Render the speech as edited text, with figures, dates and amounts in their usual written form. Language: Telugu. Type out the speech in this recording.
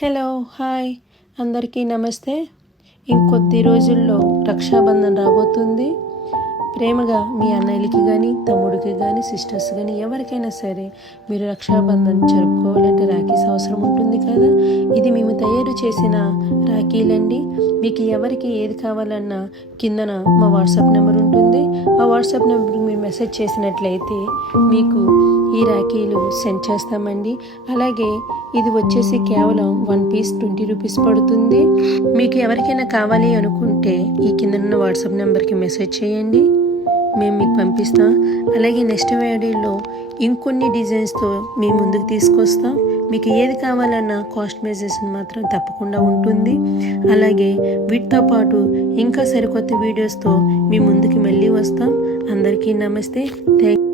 హలో హాయ్ అందరికీ నమస్తే. ఇంకొద్ది రోజుల్లో రక్షాబంధన్ రాబోతుంది. ప్రేమగా మీ అన్నయ్యలకి కానీ తమ్ముడికి కానీ సిస్టర్స్ కానీ ఎవరికైనా సరే మీరు రక్షాబంధన్ జరుపుకోవాలంటే రాఖీస్ అవసరం ఉంటుంది కదా. ఇది మేము తయారు చేసిన రాఖీలండి. మీకు ఎవరికి ఏది కావాలన్నా కిందన మా వాట్సాప్ నెంబర్ ఉంటుంది. ఆ వాట్సాప్ నెంబర్కి మీరు మెసేజ్ చేసినట్లయితే మీకు ఈ రాఖీలు సెండ్ చేస్తామండి. అలాగే ఇది వచ్చేసి కేవలం 1 పీస్ 20 రూపీస్ పడుతుంది. మీకు ఎవరికైనా కావాలి అనుకుంటే ఈ కింద వాట్సాప్ నెంబర్కి మెసేజ్ చేయండి, మేము మీకు పంపిస్తాం. అలాగే నెక్స్ట్ వీడియోలో ఇంకొన్ని డిజైన్స్తో మీ ముందుకు తీసుకొస్తాం. మీకు ఏది కావాలన్నా కాస్ట్ మెజర్స్ మాత్రం తప్పకుండా ఉంటుంది. అలాగే వీటితో పాటు ఇంకా సరికొత్త వీడియోస్తో మీ ముందుకి మళ్ళీ వస్తాం. అందరికీ నమస్తే. థ్యాంక్